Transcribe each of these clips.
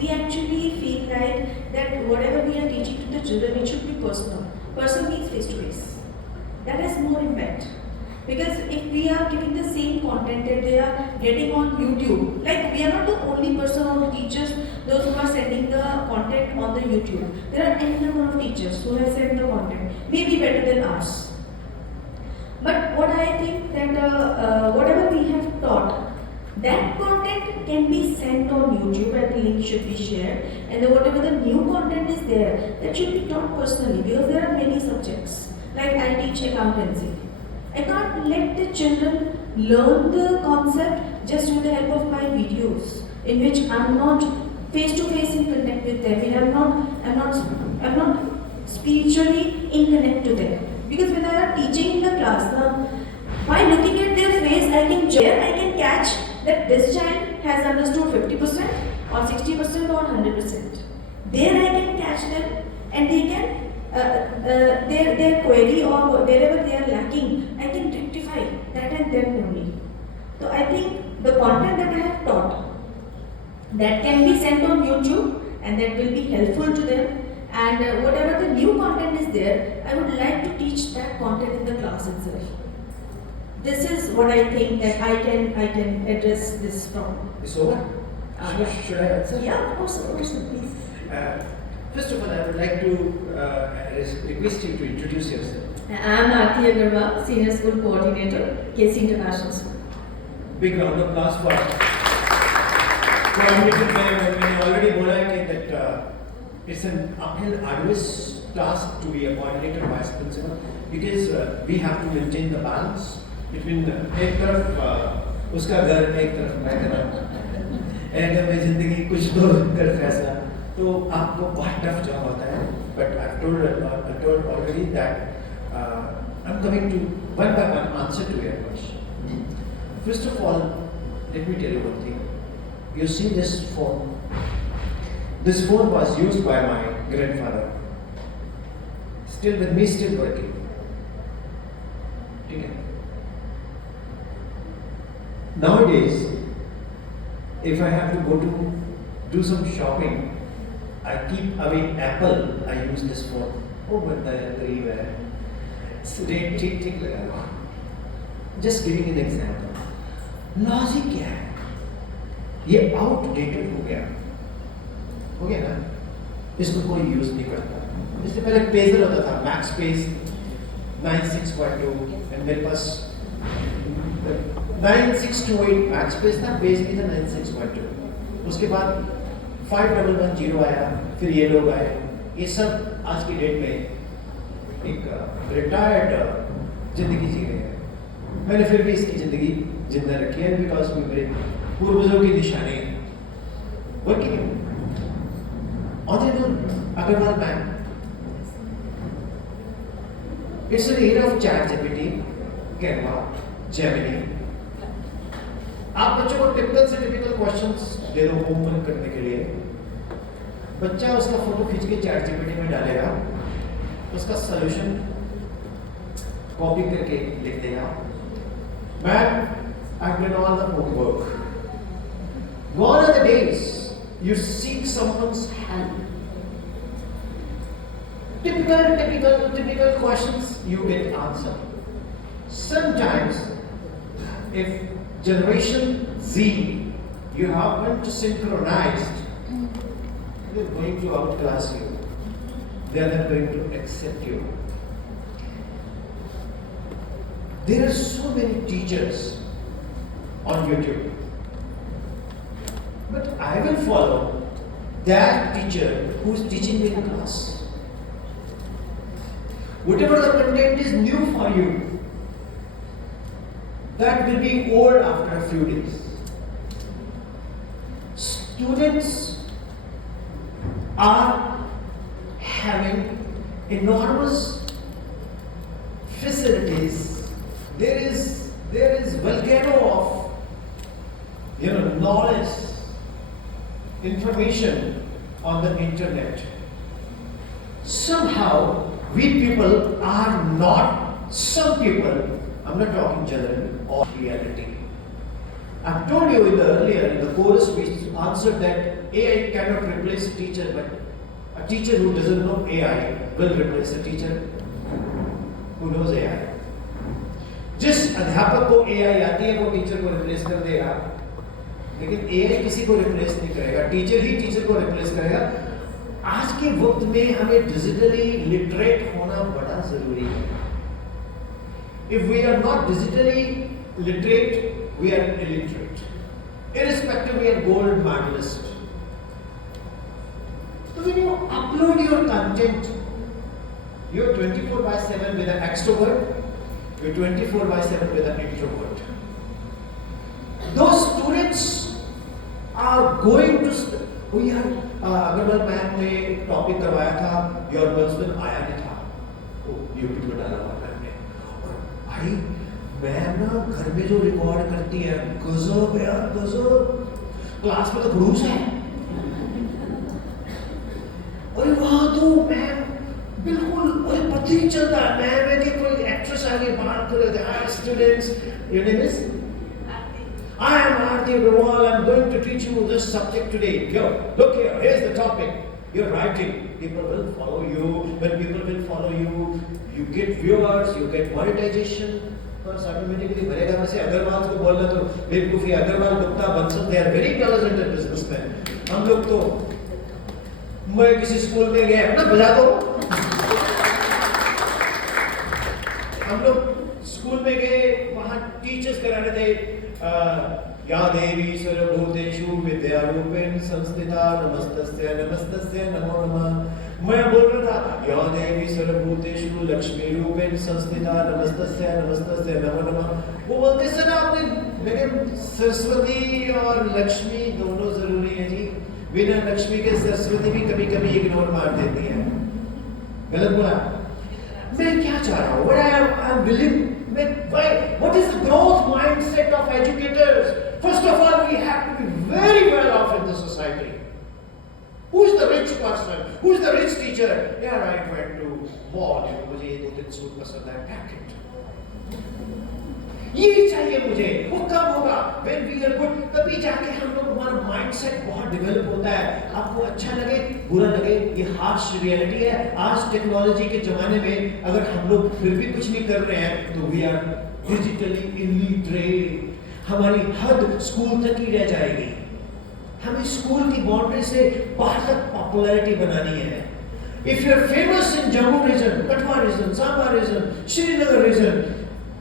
we actually feel like that whatever we are teaching to the children, it should be personal. Personal means face to face. That has more impact. Because if we are giving the same content that they are getting on YouTube, like we are not the only person or teachers, those who are sending the content on the YouTube. There are any number of teachers who have sent the content, maybe better than us. But what I think that whatever we have taught, that content can be sent on YouTube and the link should be shared. And then whatever the new content is there, that should be taught personally because there are many subjects. Like I teach accountancy. I can't let the children learn the concept just with the help of my videos, in which I'm not face to face in connect with them. I'm not spiritually in connect to them. Because when I am teaching in the class now, by looking at their face, I can catch that this child has understood 50% or 60% or 100%. There I can catch them and they can their query or wherever they are lacking, I can rectify that and then only. So I think the content that I have taught, that can be sent on YouTube and that will be helpful to them. And whatever the new content is there, I would like to teach that content in the class itself. This is what I think that I can address this problem. It's over. Should I answer? Yeah, of course, please. First of all, I would like to request you to introduce yourself. I am Aarti Agarwal, Senior School Coordinator, KC International School. Big round of applause for coordinated by मैंने already बोला है कि that it's an uphill arduous task to be a coordinator vice principal because we have to maintain the balance between एक तरफ उसका घर एक तरफ मैं घर एक में जिंदगी कुछ तो कर फैसला तो आपको बहुत टफ जॉब होता है but I've told already that I'm coming to one by one answer to your question. First of all, let me tell you one thing. You see this phone. This phone was used by my grandfather. Still with me, still working. Okay. Nowadays, if I have to go to do some shopping, I keep away Apple. I use this phone. Oh, but the gरीब है. Rate ठीक लगा. Just giving an example. Logic क्या है? ये outdated हो गया. हो गया ना? इसको कोई यूज नहीं करता. इससे पहले पेजर होता था, मैक्स पेज 96.2 and मेरे पास 9628 मैक्स पेज था, पेज भी था 96.2. उसके बाद 5110 आया, फिर ये लोग आए. ये सब आज की डेट में एक रिटायर्ड जिंदगी जी गए हैं. मैंने फिर भी इसकी जिंदगी जिंदा रखी है बिकॉज मेरे पूर्वजों की निशानी है. Working Honorable Agarwal ma'am, it's an era of ChatGPT, Canva, Gemini. आप बच्चों को टिपिकल से टिपिकल क्वेश्चंस दे दो होमवर्क करने के लिए. बच्चा उसका फोटो खींच के ChatGPT में डालेगा, उसका सॉल्यूशन कॉपी करके लिख देगा. Ma'am, I've done all the homework. Gone are the days you seek someone's help. Typical questions you get answer. Sometimes, if Generation Z, you happen to synchronize, they're going to outclass you. They are not going to accept you. There are so many teachers on YouTube. But I will follow that teacher who is teaching me in class. Whatever the content is new for you, that will be old after a few days. Students are having enormous facilities. There is volcano of knowledge, information on the internet. Somehow we people are not, some people, I'm not talking generally, or reality. I've told you earlier in the chorus we answered that AI cannot replace a teacher, but a teacher who doesn't know AI will replace a teacher who knows AI. जिस अध्यापक को AI आती है वो teacher को replace कर देगा, लेकिन AI किसी को रिप्लेस नहीं करेगा, टीचर ही टीचर को रिप्लेस करेगा। आज के वक्त में हमें डिजिटली लिटरेट होना बड़ा जरूरी है। If we are not digitally literate, we are illiterate. Irrespective, we are gold medalist. So when you upload your content, you're 24/7 with an extrovert, you're 24/7 with an introvert. Those students are going to. We have Agarwal ma'am ने एक topic करवाया था, your husband आया नहीं था, वो YouTube पे डाला हुआ मैम ने। और भाई मैम ना घर में जो रिकॉर्ड करती है, गजब यार गजब, क्लास में तो खड़ूस है। और वहां तो मैम बिल्कुल वही पता ही चलता है मैम है कि कोई एक्ट्रेस आगे बात कर रहे थे। Hi students, your name is I am Aarti Agrawal. I am going to teach you this subject today. Yo, look here. Here's the topic. You're writing. People will follow you. When people will follow you, you get viewers, you get monetization. बस automatically भरेगा। वैसे अग्रवाल को बोलना तो बेवकूफी। Agarwal, Gupta, Bansal, they are very talented businessmen. हम लोग तो, मैं किसी स्कूल में गया ना, बजा दो। हम लोग स्कूल में गए, वहाँ टीचर्स करा रहे थे या देवी सर्वभूतेषु विद्यारूपेण संस्थिता नमस्तस्यै नमस्तस्यै नमो नमः। मैं बोल रहा था या देवी सर्वभूतेषु लक्ष्मी रूपेण संस्थिता नमस्तस्यै नमस्तस्यै नमो नमः। वो बोलते सर आपने, लेकिन सरस्वती और लक्ष्मी दोनों जरूरी है जी, बिना लक्ष्मी के सरस्वती भी कभी कभी इग्नोर मार देती है। गलत बोला? मैं क्या चाह रहा हूँ? What I am willing. What is the growth mindset of educators? First of all, we have to be very well off in the society. Who is the rich person? Who is the rich teacher? Yeah, I went to mall. मुझे ये 2-3 suit पसंद है, packet. ये चाहिए मुझे। वो कब होगा? When we are good, तभी जाके हम लोग, हमारा माइंडसेट बहुत डेवलप होता है। आपको अच्छा लगे बुरा लगे, ये हार्श रियलिटी है। आज टेक्नोलॉजी के जमाने में अगर हम लोग फिर भी कुछ नहीं कर रहे हैं तो वी आर डिजिटली इलिटरेट। हमारी हद स्कूल तक ही रह जाएगी। हमें स्कूल की बाउंड्री से बाहर तक पॉपुलैरिटी बनानी है। If you are famous in Jammu region, Katwa region, Samba region, Srinagar region,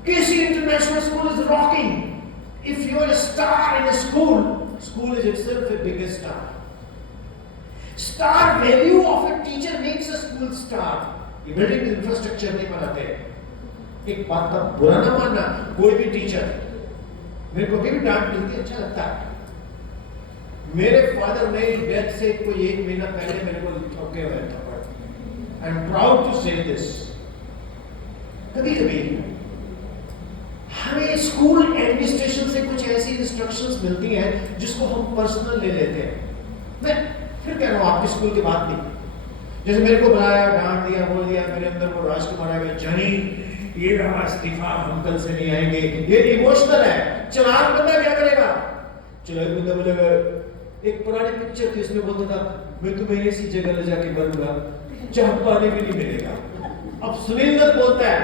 KC International School is rocking. If you are a star in a school, school is itself a biggest star. Star value of a teacher makes a school star. ये building infrastructure नहीं बनाते। एक बात का बुरा ना मानना, कोई भी टीचर, मेरे को भी डांट मिलती है, अच्छा लगता है। मेरे फादर ने डेथ से कोई 1 महीना पहले मेरे को ठोके हुए था। आई एम प्राउड टू से दिस। कभी कभी हमें स्कूल एडमिनिस्ट्रेशन से कुछ ऐसी इंस्ट्रक्शंस मिलती हैं जिसको हम पर्सनल ले लेते हैं। मैं फिर कह रहा हूँ, आपके स्कूल की बात नहीं। जैसे मेरे को बुलाया, डांट दिया, बोल दिया, मेरे अंदर वो राजकुमार आ गया, जानी ये रहा इस्तीफा, हम कल से नहीं आएंगे। ये इमोशनल है। चलाक बंदा क्या करेगा? चलाक बंदा बोलेगा, एक पुरानी पिक्चर थी, उसमें बोलता था मैं तुम्हें ऐसी जगह ले जाके मरूंगा जहां पानी भी नहीं मिलेगा। अब सुनील दत्त बोलता है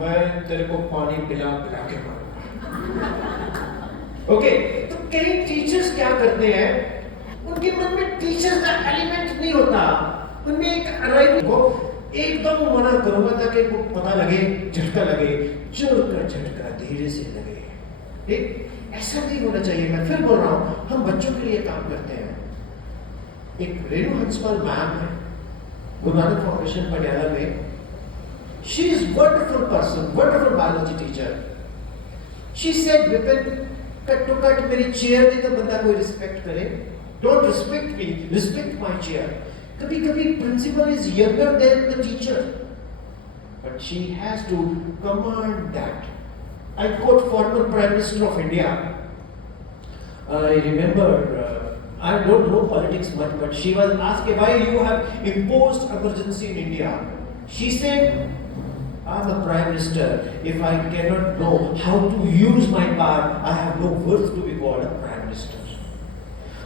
मैं तेरे को पानी पिला पिला के मारूंगा। ओके, तो कई टीचर्स क्या करते हैं, उनके मन में टीचर्स का एलिमेंट नहीं होता, उनमें एक अराइव को एकदम मना करूंगा ताकि को पता लगे, झटका लगे, जोर का झटका धीरे से लगे। ठीक, ऐसा नहीं होना चाहिए। मैं फिर बोल रहा हूं, हम बच्चों के लिए काम करते हैं। एक रेणु हंसपाल मैम है, गुरु नानक फाउंडेशन पटियाला में। She is wonderful person, wonderful biology teacher. She said, Vipin, cut to cut मेरी चेयर दी तो बंदा कोई रिस्पेक्ट करे। Don't respect me, respect my chair. कभी कभी principal is younger than the teacher, but she has to command that. I quote former Prime Minister of India. I remember, I don't know politics much, but she was asked why you have imposed emergency in India. She said, I'm a Prime Minister. If I cannot know how to use my power, I have no worth to be called a Prime Minister.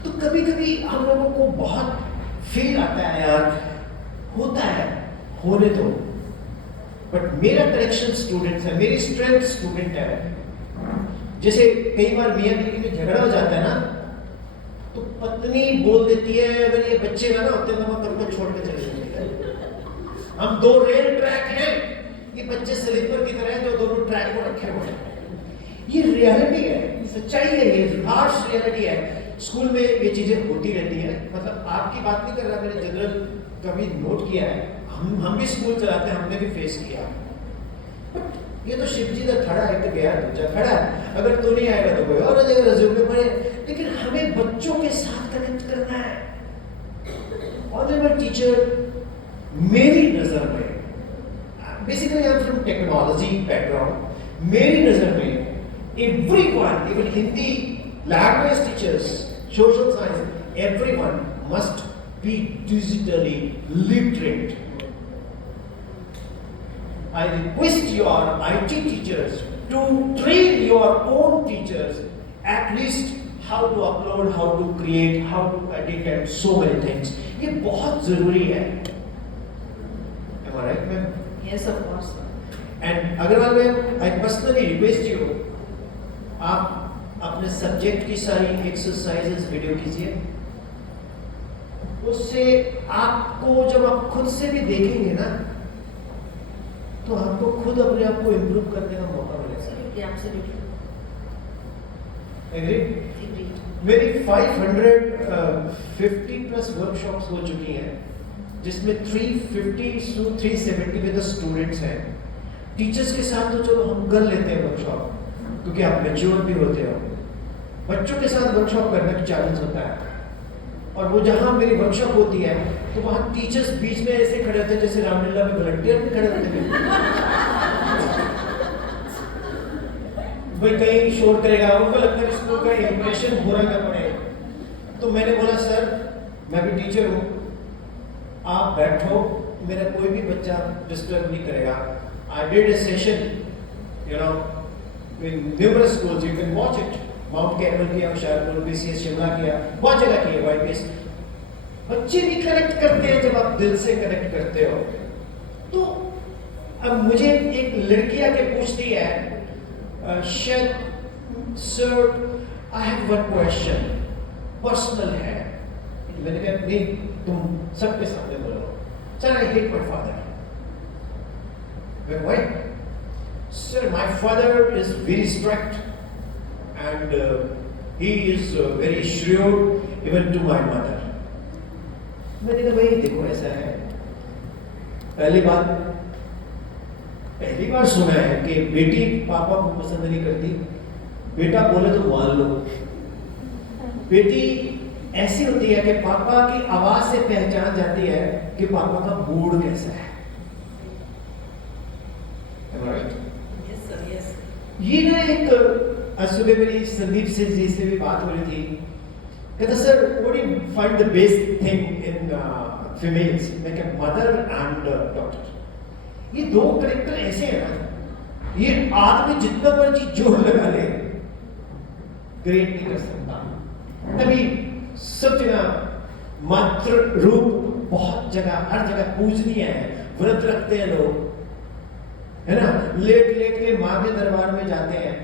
तो कभी कभी हम लोगों को बहुत feel आता है यार, होता है, होने दो। बट मेरा करेक्शन स्टूडेंट है, मेरी स्ट्रेंथ स्टूडेंट है। जैसे कई बार मियां बीवी में झगड़ा हो जाता है ना, तो पत्नी बोल देती है अगर ये बच्चे ना होते तो मैं तुमको छोड़ के चले जाते। हम दो रेल ट्रैक हैं, ये बच्चे स्लीपर की तरह हैं जो दोनों ट्रैक को रखे हुए हैं। ये रियलिटी है, सच्चाई है, ये हार्श रियलिटी है। स्कूल में ये चीजें होती रहती हैं। मतलब आपकी बात नहीं कर रहा, मैंने जनरल कभी नोट किया है, हम भी स्कूल चलाते हैं, हमने भी फेस किया। बट ये तो शिव जी का खड़ा है, तो गया दूसरा खड़ा है, अगर तो नहीं आएगा तो कोई और जगह रिज्यूमे पड़े। लेकिन हमें बच्चों के साथ कनेक्ट करना है। ऑनरेबल टीचर, मेरी नजर में, basically I am from technology background, मेरी नजर में everyone, even Hindi language teachers, social science, everyone must be digitally literate. I request your IT teachers to train your own teachers at least how to upload, how to create, how to edit and so many things. ये बहुत जरूरी है। Am I right, ma'am? Yes, of course. And Agarwal ma'am, I personally request you, आप अपने subject की सारी exercises video कीजिए। उससे आपको जब आप खुद से भी देखेंगे ना, तो आपको खुद अपने आप को इम्प्रूव करने का मौका मिलेगा। Absolutely. एग्री? मेरी 550 प्लस वर्कशॉप्स हो चुकी हैं, जिसमें 350 to 370 विद स्टूडेंट्स हैं। टीचर्स के साथ तो चलो हम कर लेते हैं वर्कशॉप, क्योंकि आप मैच्योर भी होते हो। बच्चों के साथ वर्कशॉप करना भी चैलेंज होता है। और वो जहाँ मेरी वर्कशॉप होती है, तो वहाँ टीचर्स बीच में ऐसे खड़े होते हैं जैसे रामलीला में वॉलंटियर भी खड़े होते हैं। भाई कहीं शोर करेगा, उनको लगता है स्कूल का इंप्रेशन बुरा ना पड़े। तो मैंने बोला सर, मैं भी टीचर हूँ, आप बैठो, मेरा कोई भी बच्चा डिस्टर्ब नहीं करेगा। I did A session, you know, in numerous schools, you can watch it. Mount Carmel किया, होशियारपुर, BCS शिमला किया, बहुत जगह किया, YPS। बच्चे भी कनेक्ट करते हैं जब आप दिल से कनेक्ट करते हो। तो अब मुझे एक लड़की आके पूछती है, sir I have one question, personal है। मैंने कहा नहीं, तुम सबके सामने बोलो। Sir I hate my father. Why? Sir, my father is very strict and he is very shrewd even to my mother. मैंने कहा भाई देखो ऐसा है, पहली बार सुना है कि बेटी पापा को पसंद नहीं करती, बेटा बोले तो मान लो। बेटी ऐसी होती है कि पापा की आवाज से पहचान जाती है कि पापा का मूड कैसा है। Am I right? ये ना एक सुबह मेरी संदीप सिंह जी से भी बात हो रही थी, कहता sir what do you find the best thing in females? मैं क्या, मदर एंड डॉटर। ये दो करेक्टर ऐसे हैं ना, ये आदमी जितना मर्जी जोर लगा ले क्रिएट नहीं कर सकता। तभी सब जगह मातृ रूप बहुत जगह, हर जगह पूजनीय है, व्रत रखते हैं लोग, है ना, लेट लेट के माँ के दरबार में जाते हैं।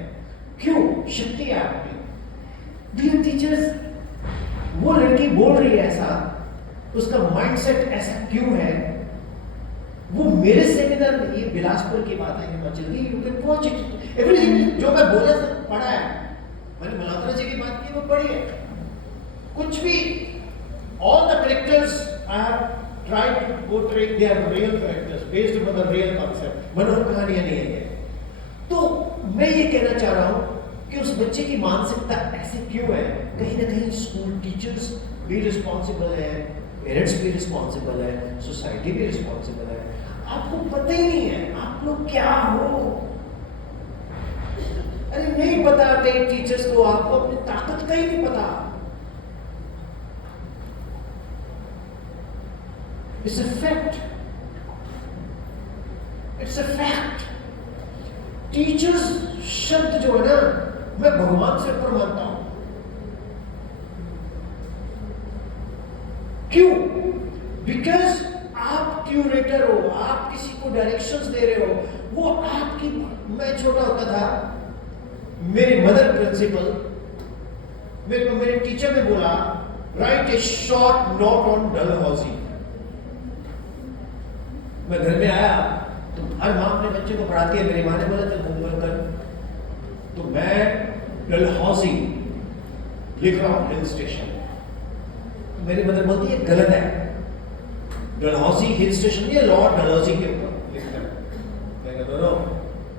क्यों? शक्ति है आप में। डियर टीचर्स, वो लड़की बोल रही है ऐसा, उसका माइंडसेट ऐसा क्यों है? वो मेरे सेमिनार में, ये बिलासपुर की बात है, हिमाचल की, you can watch it, everything जो मैं बोला पढ़ा है, मैंने मल्होत्रा जी की बात की वो पढ़ी है। कुछ भी, all the characters I have tried to portray, they are real characters based on the real concept. मनोहर कहानियां नहीं है। तो मैं ये कहना चाह रहा हूं कि उस बच्चे की मानसिकता ऐसे क्यों है? कहीं ना कहीं स्कूल टीचर्स भी रिस्पॉन्सिबल है, पेरेंट्स भी रिस्पॉन्सिबल है, सोसाइटी भी रिस्पॉन्सिबल है। आपको पता ही नहीं है आप लोग क्या हो। अरे नहीं पता कई टीचर्स को, आपको अपनी ताकत का ही नहीं पता। It's a fact. It's a fact. Teachers शब्द जो है ना, मैं भगवान से ऊपर मानता हूं। क्यों? बिकॉज आप क्यूरेटर हो, आप किसी को डायरेक्शंस दे रहे हो, वो आपकी। मैं छोटा होता था, मेरे मदर प्रिंसिपल मेरे को मेरे टीचर ने बोला, right A short note on Dalhousie. मैं घर में आया तो हर माँ अपने बच्चे को पढ़ाती है, मेरी माँ ने बोला चल होमवर्क कर, तो मैं डलहौजी लिख रहा हूं हिल स्टेशन। मेरी मदर बोलती है गलत है, डलहौजी हिल स्टेशन नहीं है, लॉर्ड डलहौजी के ऊपर लिखना है। मैं कहता नो,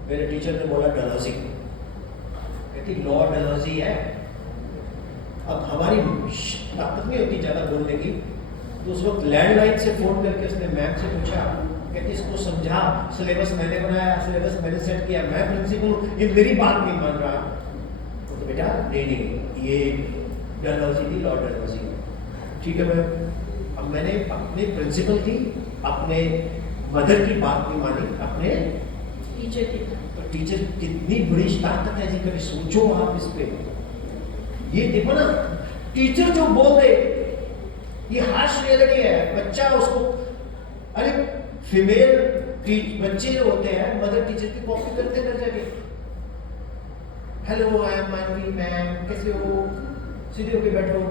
मेरे टीचर ने बोला डलहौजी। कहती लॉर्ड डलहौजी है। अब हमारी ताकत नहीं होती ज्यादा बोलने की, तो उस वक्त लैंडलाइन से फोन करके उसने मैम से पूछा, कहती इसको समझा, सिलेबस मैंने बनाया, सिलेबस मैंने सेट किया, मैं प्रिंसिपल हूं, ये मेरी बात नहीं मान रहा। तो बेटा नहीं, ये डलहौजी थी, लॉर्ड डलहौजी। ठीक है मैम। अब मैंने अपने प्रिंसिपल की, अपने मदर की बात नहीं मानी, अपने टीचर की। तो टीचर कितनी बड़ी ताकत है जी, कभी सोचो आप इस पे। ये देखो ना, टीचर जो बोल दे, ये हार्श रियलिटी है। बच्चा उसको, अरे फीमेल बच्चे जो होते हैं मदर टीचर की कॉपी करते कर जाके, हेलो आई एम मानवी मैम, कैसे हो, सीधे होके बैठो।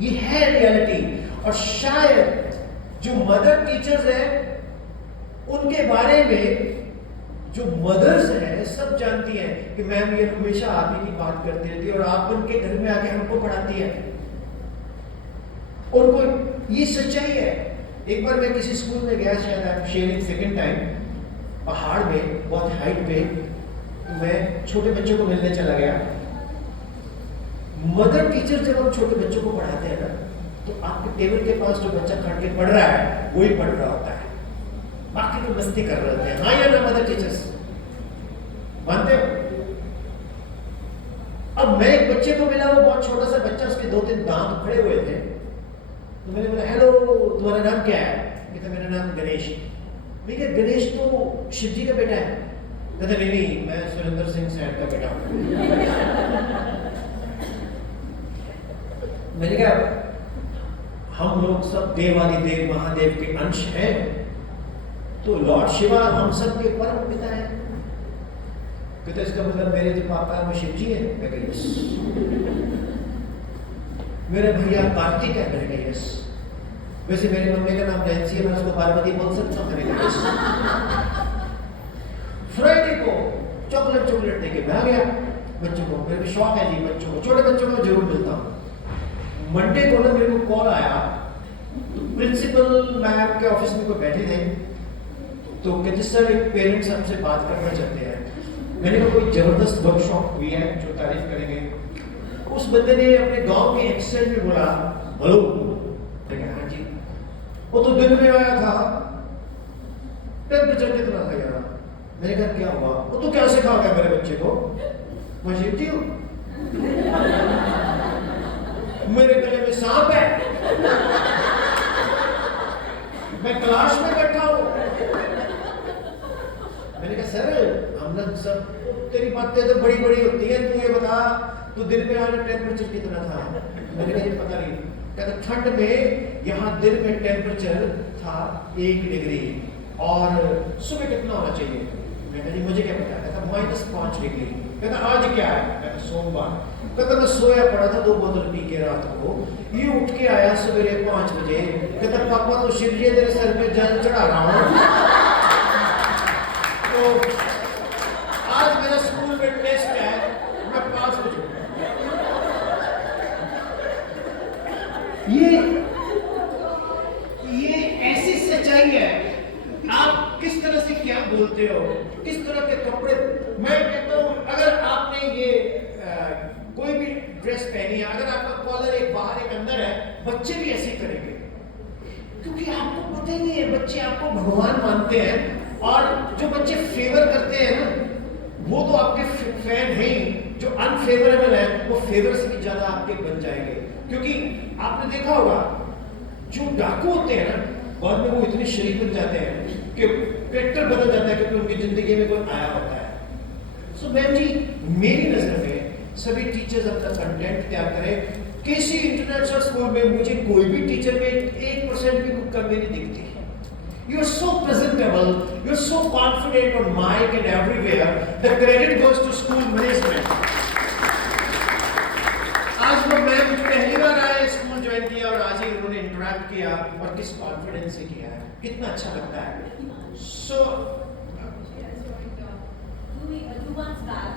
ये है रियलिटी। और शायद जो मदर टीचर्स हैं उनके बारे में जो मदर्स हैं सब जानती हैं कि मैम ये हमेशा आप ही की बात करती रहती है और आप उनके घर में आके हमको पढ़ाती है। उनको ये सच्चाई है। एक बार मैं किसी स्कूल में गया, शायद I am sharing second time, पहाड़ में बहुत हाइट पे, तो मैं छोटे बच्चों को मिलने चला गया। मदर टीचर जब हम छोटे बच्चों को पढ़ाते हैं ना, तो आपके टेबल के पास जो बच्चा खड़ के पढ़ रहा है वही पढ़ रहा होता है, बाकी तो मस्ती कर रहे होते हैं। हाँ या ना मदर टीचर्स, मानते हो? अब मैं एक बच्चे को मिला, वो बहुत छोटा सा बच्चा, उसके 2-3 दांत उखड़े हुए थे। तो मैंने बोला हेलो तुम्हारा नाम क्या है? कहता मेरा नाम गणेश। मैं कहा गणेश तो शिव जी का बेटा है। कहता नहीं, मैं सुरेंद्र सिंह सैन का बेटा हूं। मैंने कहा हम लोग सब देवादिदेव महादेव के अंश हैं, तो लॉर्ड शिवा हम सब के परम पिता है। कहते इसका मतलब मेरे जो पापा है वो शिव जी है? मैं कहा यस। मेरे भैया कार्तिक है? मैंने कहा यस। वैसे मेरी मम्मी का नाम नैन्सी है, मैं उसको पार्वती बोल सकता हूँ? मैंने कहा यस। फ्राइडे को चॉकलेट देके मैं आ गया बच्चों को। मेरे को शौक है जी बच्चों को, छोटे बच्चों को जरूर मिलता हूँ। मंडे को ना मेरे को कॉल आया, तो प्रिंसिपल मैम के ऑफिस में कोई बैठे थे, तो कहते सर एक पेरेंट्स हमसे बात करना चाहते हैं। मैंने कहा कोई जबरदस्त वर्कशॉप हुई है जो तारीफ करेंगे। उस बंदे ने अपने गांव के एक्सेंट में बोला हेलो। हाँ जी। वो तो दिन में आया था, टेम्परेचर कितना था यार? मैंने कहा क्या हुआ? वो तो क्या सिखाओगे मेरे बच्चे को? मैं शिवजी हूँ, मेरे गले में सांप है, मैं क्लास में बैठा हूं। मैंने कहा सर हम लोग सब, तेरी बातें तो बड़ी बड़ी होती हैं, तू ये बता तू दिन में आना टेम्परेचर कितना था? मैंने कहा पता नहीं। कहता ठंड में यहाँ दिन में टेम्परेचर था 1 डिग्री और सुबह कितना होना चाहिए? मैं कहा जी मुझे क्या पता। कहता -5 डिग्री। कहता आज क्या है? कहता सोमवार। कहता मैं सोया पड़ा था 2 बोतल पी के रात को, ये उठ के आया सवेरे 5 बजे। कहता पापा तो शिव जी तेरे सर पे जल चढ़ा रहा हूं। तो आज मेरा स्कूल में टेस्ट है, मैं 5 बजे। ये ऐसी सच्चाई है। आप किस तरह से क्या बोलते हो, किस तरह के कपड़े। मैं कहता हूं अगर आपने ये कोई भी ड्रेस पहनी है, अगर आपका कॉलर एक बाहर एक अंदर है, बच्चे भी ऐसे ही करेंगे, क्योंकि आपको पता ही नहीं है। बच्चे आपको भगवान मानते हैं, और जो बच्चे फेवर करते हैं ना, वो तो आपके फैन हैं ही। जो अनफेवरेबल है वो फेवर से भी ज्यादा आपके बन जाएंगे। क्योंकि आपने देखा होगा जो डाकू होते हैं ना, बाद में वो इतने शरीफ बन जाते हैं कि कैरेक्टर बदल जाता है, क्योंकि उनकी जिंदगी में कोई आया होता है। सो मैम जी मेरी नजर में सभी टीचर्स अपना कंटेंट तैयार करें। किसी इंटरनेशनल स्कूल में मुझे कोई भी टीचर में 1% कभी नहीं दिखती। You are so presentable, you are so confident on mic and everywhere. The credit goes to school management. आज वो मैम पहली बार आए, स्कूल ज्वाइन किया और आज ही उन्होंने इंटरेक्ट किया और किस कॉन्फिडेंस से किया है, कितना अच्छा लगता है। So 2 months back,